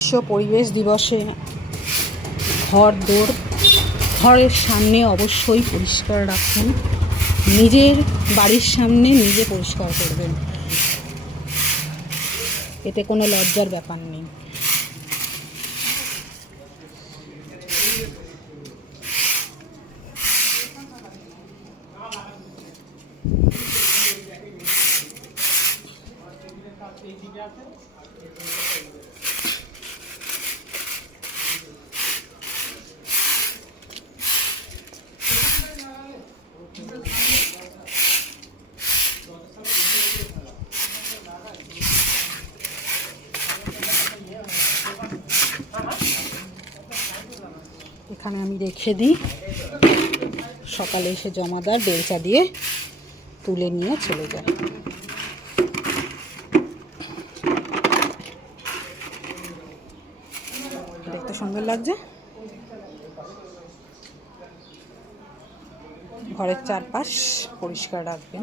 বিশ্ব পরিবেশ দিবসে ঘরের সামনে অবশ্যই পরিষ্কার রাখুন। নিজের বাড়ির সামনে নিজে পরিষ্কার করবেন, এতে কোনো লজ্জার ব্যাপার নেই। এখানে আমি রেখে দিই, সকালে এসে জমাদার বেলচা দিয়ে তুলে নিয়ে চলে যায়। দেখতে সুন্দর লাগছে। ঘরের চারপাশ পরিষ্কার রাখবেন।